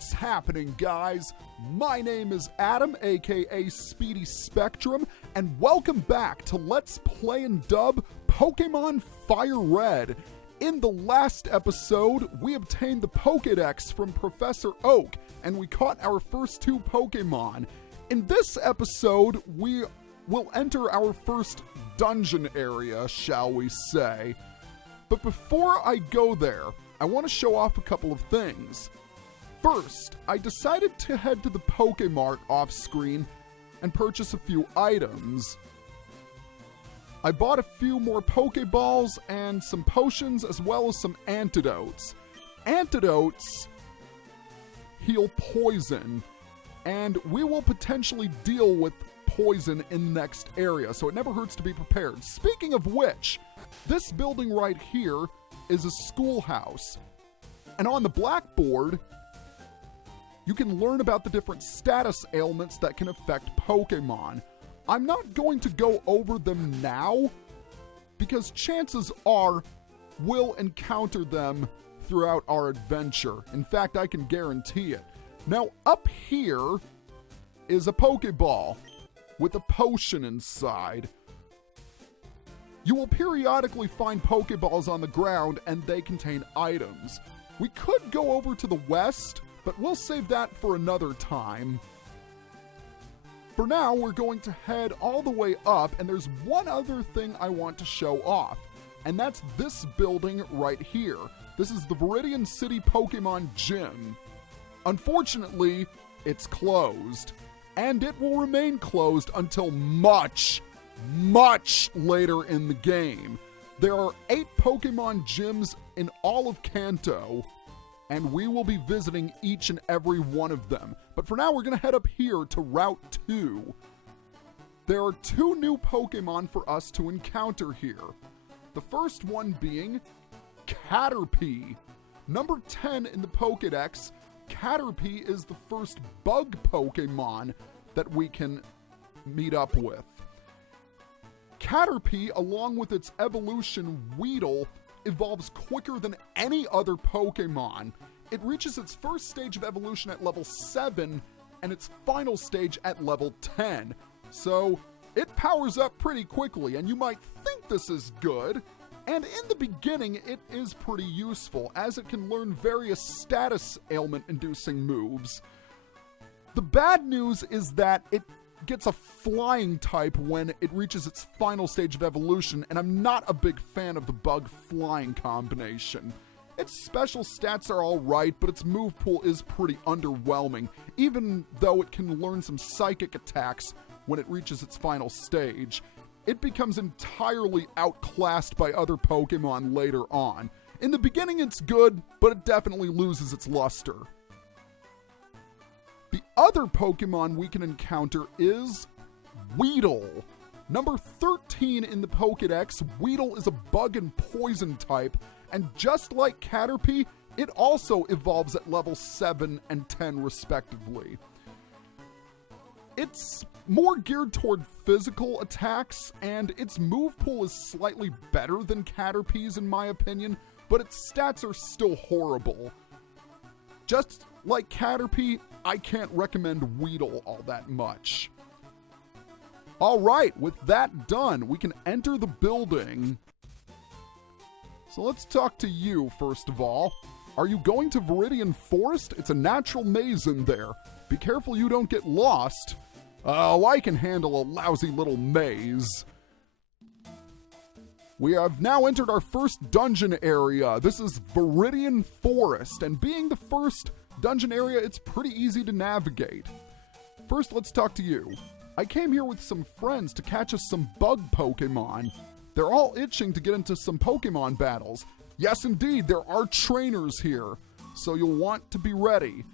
What's happening, guys? My name is Adam, aka Speedy Spectrum, and welcome back to Let's Play and Dub Pokemon Fire Red. In the last episode, we obtained the Pokédex from Professor Oak, and we caught our first two Pokemon. In this episode, we will enter our first dungeon area, shall we say. But before I go there, I want to show off a couple of things. First, I decided to head to the Pokemart off-screen and purchase a few items. I bought a few more Pokeballs and some potions as well as some antidotes. Antidotes heal poison, and we will potentially deal with poison in the next area, so it never hurts to be prepared. Speaking of which, this building right here is a schoolhouse, and on the blackboard, you can learn about the different status ailments that can affect Pokemon. I'm not going to go over them now, because chances are we'll encounter them throughout our adventure. In fact, I can guarantee it. Now, up here is a Pokeball with a potion inside. You will periodically find Pokeballs on the ground, and they contain items. We could go over to the west, but we'll save that for another time. For now, we're going to head all the way up, and there's one other thing I want to show off, and that's this building right here. This is the Viridian City Pokemon Gym. Unfortunately, it's closed, and it will remain closed until much later in the game. There are 8 Pokemon gyms in all of Kanto, and we will be visiting each and every one of them. But for now, we're going to head up here to Route 2. There are 2 new Pokemon for us to encounter here. The first one being Caterpie. Number 10 in the Pokédex, Caterpie is the first bug Pokemon that we can meet up with. Caterpie, along with its evolution Weedle, evolves quicker than any other Pokemon. It reaches its first stage of evolution at level 7 and its final stage at level 10. So it powers up pretty quickly, and you might think this is good. And in the beginning, it is pretty useful, as it can learn various status ailment-inducing moves. The bad news is that it gets a flying type when it reaches its final stage of evolution, and I'm not a big fan of the bug-flying combination. Its special stats are alright, but its move pool is pretty underwhelming, even though it can learn some psychic attacks when it reaches its final stage. It becomes entirely outclassed by other Pokemon later on. In the beginning it's good, but it definitely loses its luster. The other Pokemon we can encounter is Weedle. Number 13 in the Pokédex, Weedle is a bug and poison type, and just like Caterpie, it also evolves at level 7 and 10 respectively. It's more geared toward physical attacks, and its move pool is slightly better than Caterpie's in my opinion, but its stats are still horrible. Just like Caterpie, I can't recommend Weedle all that much. Alright, with that done, we can enter the building. So let's talk to you first of all. Are you going to Viridian Forest? It's a natural maze in there. Be careful you don't get lost. Oh, I can handle a lousy little maze. We have now entered our first dungeon area. This is Viridian Forest, and being the first dungeon area, it's pretty easy to navigate. First, let's talk to you. I came here with some friends to catch us some bug Pokemon. They're all itching to get into some Pokemon battles. Yes, indeed, there are trainers here, so you'll want to be ready.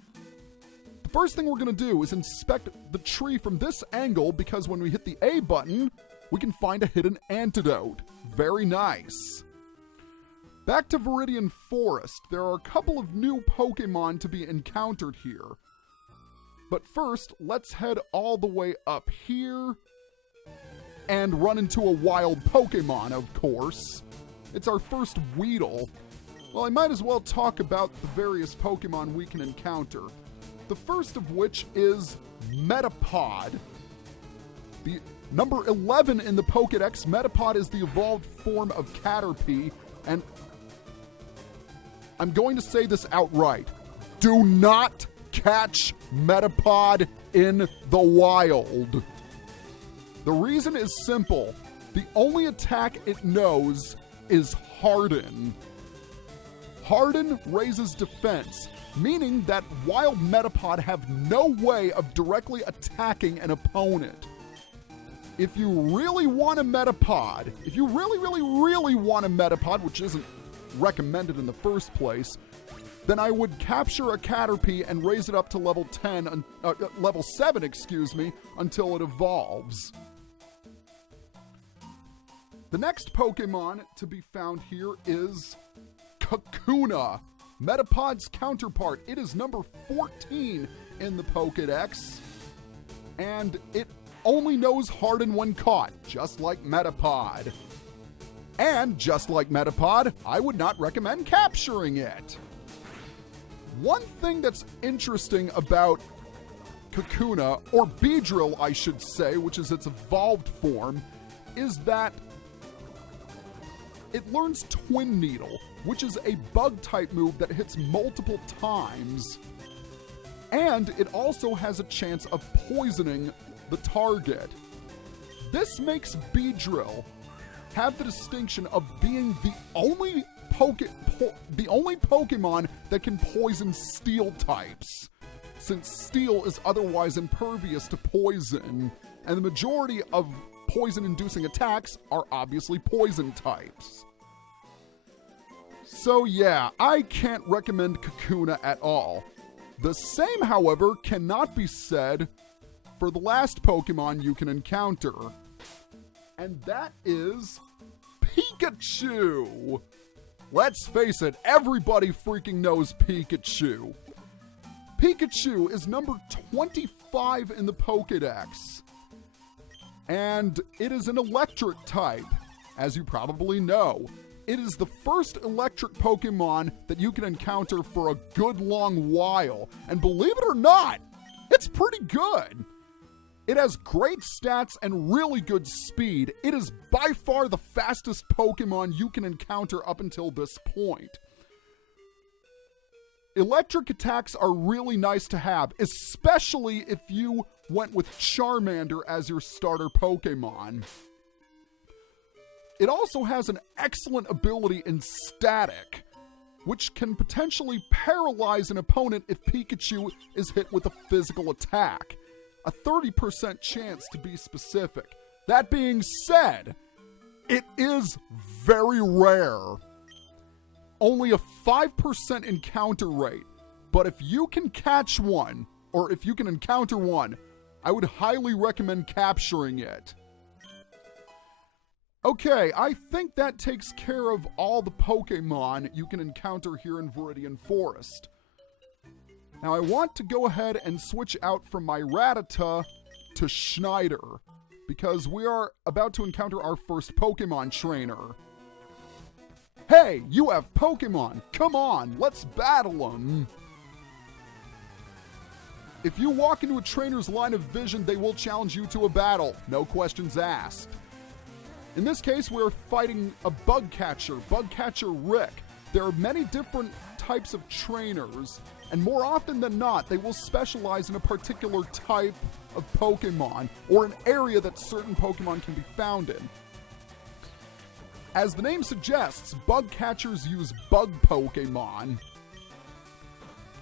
The first thing we're going to do is inspect the tree from this angle, because when we hit the A button, we can find a hidden antidote. Very nice. Back to Viridian Forest. There are a couple of new Pokemon to be encountered here. But first, let's head all the way up here and run into a wild Pokemon, of course. It's our first Weedle. Well, I might as well talk about the various Pokemon we can encounter. The first of which is Metapod. The number 11 in the Pokédex, Metapod is the evolved form of Caterpie, and I'm going to say this outright. Do not catch Metapod in the wild. The reason is simple. The only attack it knows is Harden. Harden raises defense, meaning that wild Metapod have no way of directly attacking an opponent. If you really want a Metapod, if you really want a Metapod, which isn't recommended in the first place, then I would capture a Caterpie and raise it up to level 7, until it evolves. The next Pokemon to be found here is Kakuna, Metapod's counterpart. It is number 14 in the Pokédex, and it only knows Harden when caught, just like Metapod. And just like Metapod, I would not recommend capturing it. One thing that's interesting about Kakuna, or Beedrill I should say, which is its evolved form, is that it learns Twin Needle, which is a bug-type move that hits multiple times. And it also has a chance of poisoning the target. This makes Beedrill have the distinction of being the only Pokemon that can poison Steel types, since Steel is otherwise impervious to poison, and the majority of poison-inducing attacks are obviously poison types. So yeah, I can't recommend Kakuna at all. The same, however, cannot be said for the last Pokemon you can encounter, and that is Pikachu! Let's face it, everybody freaking knows Pikachu. Pikachu is number 25 in the Pokédex, and it is an electric type, as you probably know. It is the first electric Pokemon that you can encounter for a good long while, and believe it or not, it's pretty good. It has great stats and really good speed. It is by far the fastest Pokemon you can encounter up until this point. Electric attacks are really nice to have, especially if you went with Charmander as your starter Pokemon. It also has an excellent ability in Static, which can potentially paralyze an opponent if Pikachu is hit with a physical attack. A 30% chance to be specific. That being said, it is very rare. Only a 5% encounter rate. But if you can catch one, or if you can encounter one, I would highly recommend capturing it. Okay, I think that takes care of all the Pokemon you can encounter here in Viridian Forest. Now I want to go ahead and switch out from my Rattata to Schneider, because we are about to encounter our first Pokemon trainer. Hey, you have Pokemon! Come on, let's battle them! If you walk into a trainer's line of vision, they will challenge you to a battle, no questions asked. In this case, we're fighting a Bug Catcher Rick. There are many different types of trainers, and more often than not, they will specialize in a particular type of Pokemon, or an area that certain Pokemon can be found in. As the name suggests, Bug Catchers use Bug Pokemon.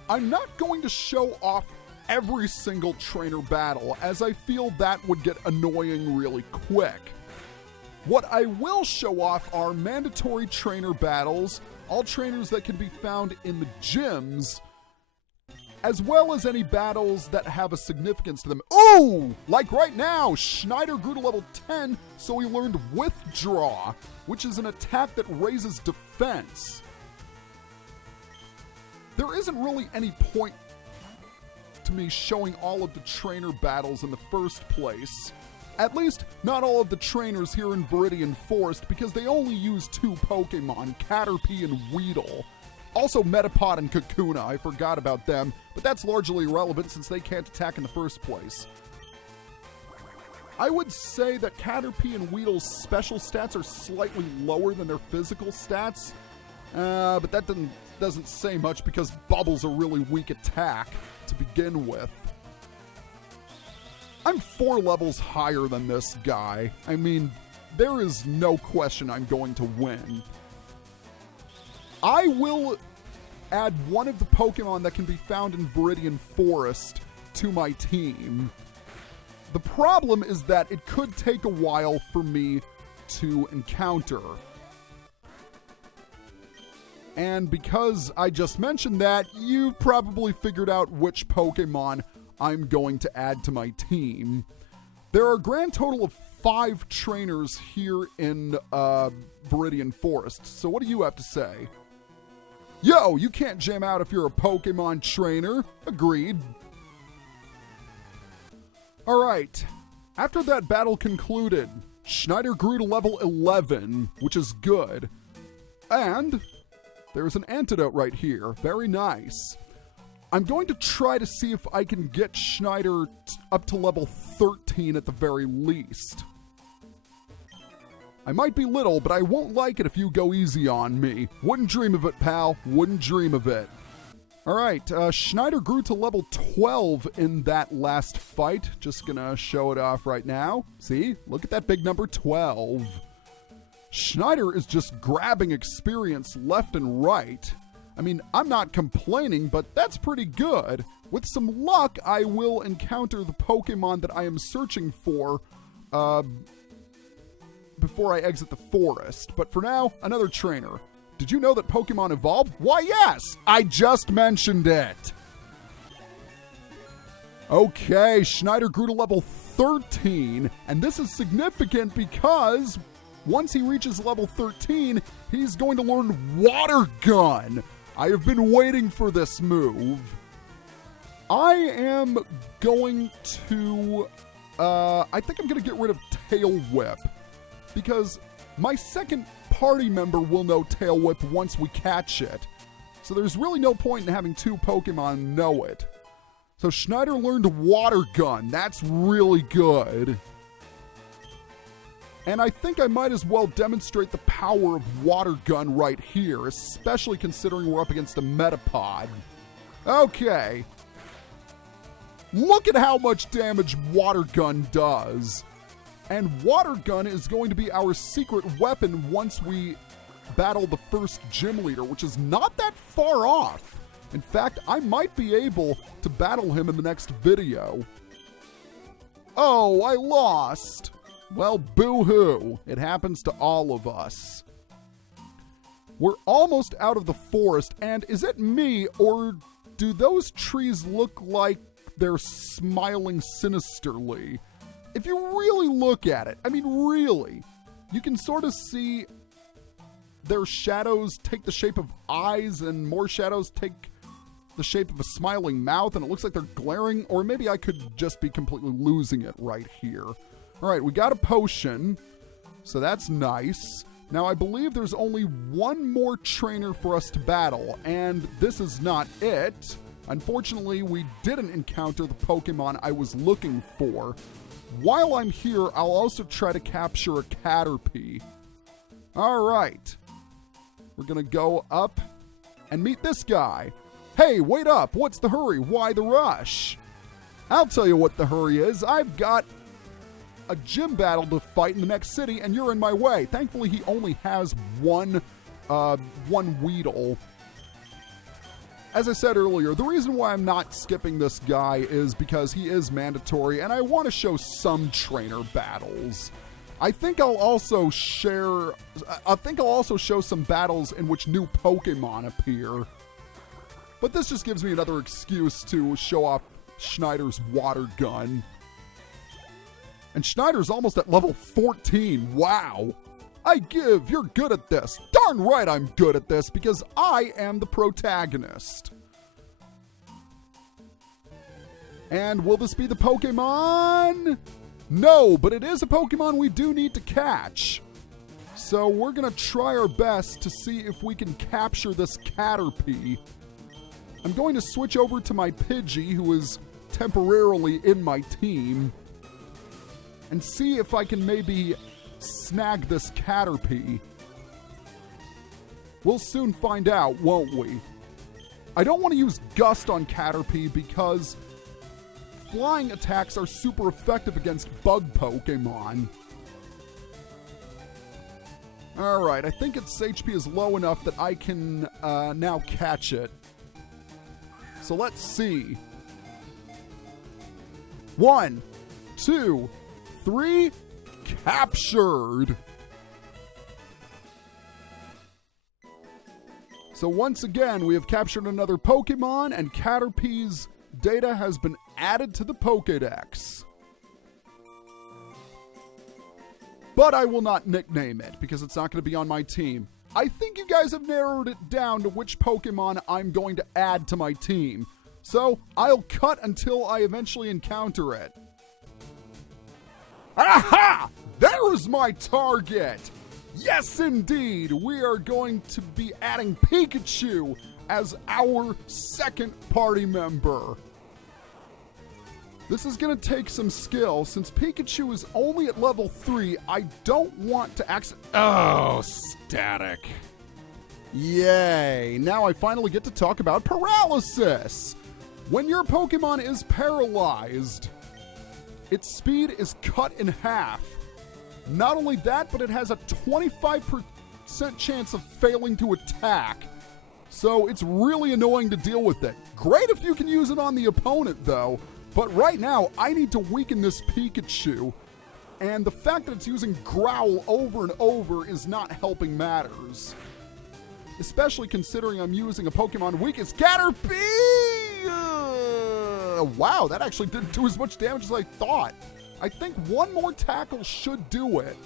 I'm not going to show off every single trainer battle, as I feel that would get annoying really quick. What I will show off are mandatory trainer battles, all trainers that can be found in the gyms, as well as any battles that have a significance to them. Ooh! Like right now, Schneider grew to level 10, so he learned Withdraw, which is an attack that raises defense. There isn't really any point to me showing all of the trainer battles in the first place. At least, not all of the trainers here in Viridian Forest, because they only use two Pokemon, Caterpie and Weedle. Also, Metapod and Kakuna, I forgot about them, but that's largely irrelevant since they can't attack in the first place. I would say that Caterpie and Weedle's special stats are slightly lower than their physical stats, but that doesn't say much because Bubble's a really weak attack to begin with. I'm 4 levels higher than this guy. I mean, there is no question I'm going to win. I will add one of the Pokemon that can be found in Viridian Forest to my team. The problem is that it could take a while for me to encounter. And because I just mentioned that, you've probably figured out which Pokemon I'm going to add to my team. There are a grand total of 5 trainers here in Viridian Forest. So what do you have to say? Yo, you can't jam out if you're a Pokemon trainer. Agreed. Alright, after that battle concluded, Schneider grew to level 11, which is good. And there's an antidote right here. Very nice. I'm going to try to see if I can get Schneider up to level 13 at the very least. I might be little, but I won't like it if you go easy on me. Wouldn't dream of it, pal. Wouldn't dream of it. Alright, Schneider grew to level 12 in that last fight. Just gonna show it off right now. See? Look at that big number 12. Schneider is just grabbing experience left and right. I mean, I'm not complaining, but that's pretty good. With some luck, I will encounter the Pokemon that I am searching for before I exit the forest. But for now, another trainer. Did you know that Pokemon evolve? Why, yes! I just mentioned it! Okay, Schneider grew to level 13, and this is significant because once he reaches level 13, he's going to learn Water Gun! I have been waiting for this move. I am going to... I think I'm going to get rid of Tail Whip, because my second party member will know Tail Whip once we catch it. So there's really no point in having 2 Pokemon know it. So Schneider learned Water Gun. That's really good. And I think I might as well demonstrate the power of Water Gun right here, especially considering we're up against a Metapod. Okay. Look at how much damage Water Gun does. And Water Gun is going to be our secret weapon once we battle the first gym leader, which is not that far off. In fact, I might be able to battle him in the next video. Oh, I lost. Well, boo-hoo. It happens to all of us. We're almost out of the forest, and is it me, or do those trees look like they're smiling sinisterly? If you really look at it, I mean, really, you can sort of see their shadows take the shape of eyes and more shadows take the shape of a smiling mouth, and it looks like they're glaring, or maybe I could just be completely losing it right here. All right, we got a potion, so that's nice. Now, I believe there's only one more trainer for us to battle, and this is not it. Unfortunately, we didn't encounter the Pokemon I was looking for. While I'm here, I'll also try to capture a Caterpie. All right. We're going to go up and meet this guy. Hey, wait up. What's the hurry? Why the rush? I'll tell you what the hurry is. I've got a gym battle to fight in the next city, and you're in my way. Thankfully, he only has one Weedle. As I said earlier, the reason why I'm not skipping this guy is because he is mandatory, and I want to show some trainer battles. I think I'll also show some battles in which new Pokemon appear. But this just gives me another excuse to show off Schneider's Water Gun. And Schneider's almost at level 14. Wow. I give, you're good at this. Darn right I'm good at this because I am the protagonist. And will this be the Pokemon? No, but it is a Pokemon we do need to catch. So we're going to try our best to see if we can capture this Caterpie. I'm going to switch over to my Pidgey, who is temporarily in my team, and see if I can maybe snag this Caterpie. We'll soon find out, won't we? I don't want to use Gust on Caterpie because flying attacks are super effective against Bug Pokémon. Alright, I think its HP is low enough that I can now catch it. So let's see. 1, 2, 3, captured! So once again, we have captured another Pokemon, and Caterpie's data has been added to the Pokédex. But I will not nickname it, because it's not going to be on my team. I think you guys have narrowed it down to which Pokemon I'm going to add to my team. So I'll cut until I eventually encounter it. Aha! There's my target! Yes, indeed! We are going to be adding Pikachu as our second party member. This is going to take some skill. Since Pikachu is only at level 3, I don't want to Oh, static. Yay! Now I finally get to talk about paralysis. When your Pokemon is paralyzed, its speed is cut in half. Not only that, but it has a 25% chance of failing to attack. So it's really annoying to deal with it. Great if you can use it on the opponent, though. But right now, I need to weaken this Pikachu. And the fact that it's using Growl over and over is not helping matters. Especially considering I'm using a Pokemon weak as Caterpie! Wow, that actually didn't do as much damage as I thought. I think one more tackle should do it.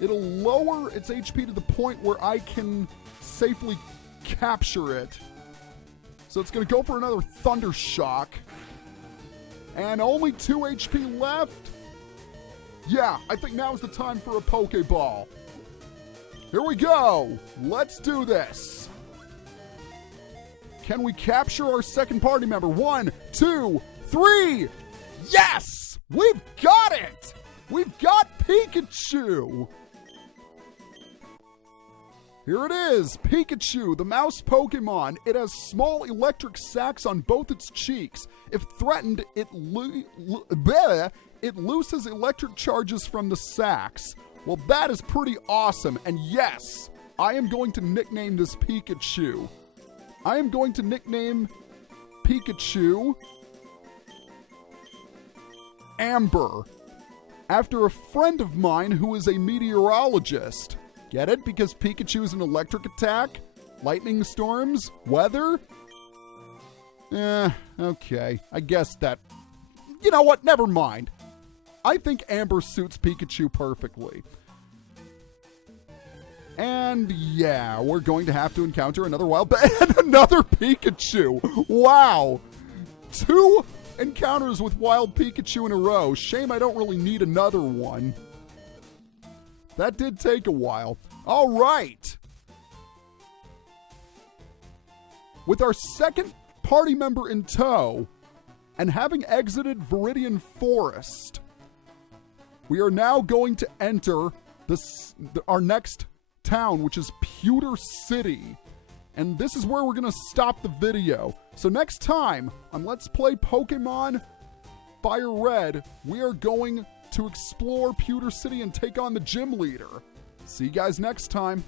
It'll lower its HP to the point where I can safely capture it. So it's going to go for another Thunder Shock. And only 2 HP left. Yeah, I think now's the time for a Pokeball. Here we go. Let's do this. Can we capture our second party member? 1, 2, 3. Yes! We've got it! We've got Pikachu! Here it is, Pikachu, the mouse Pokemon. It has small electric sacs on both its cheeks. If threatened, it looses electric charges from the sacs. Well, that is pretty awesome. And yes, I am going to nickname this Pikachu. I am going to nickname Pikachu Amber, after a friend of mine who is a meteorologist. Get it? Because Pikachu is an electric attack? Lightning storms? Weather? Okay. I guess that... You know what? Never mind. I think Amber suits Pikachu perfectly. And yeah, we're going to have to encounter another wild... and another Pikachu! Wow! 2 encounters with wild Pikachu in a row. Shame I don't really need another one. That did take a while. All right. With our second party member in tow, and having exited Viridian Forest, we are now going to enter our next town, which is Pewter City. And this is where we're going to stop the video. So next time on Let's Play Pokemon Fire Red, we are going to explore Pewter City and take on the gym leader. See you guys next time.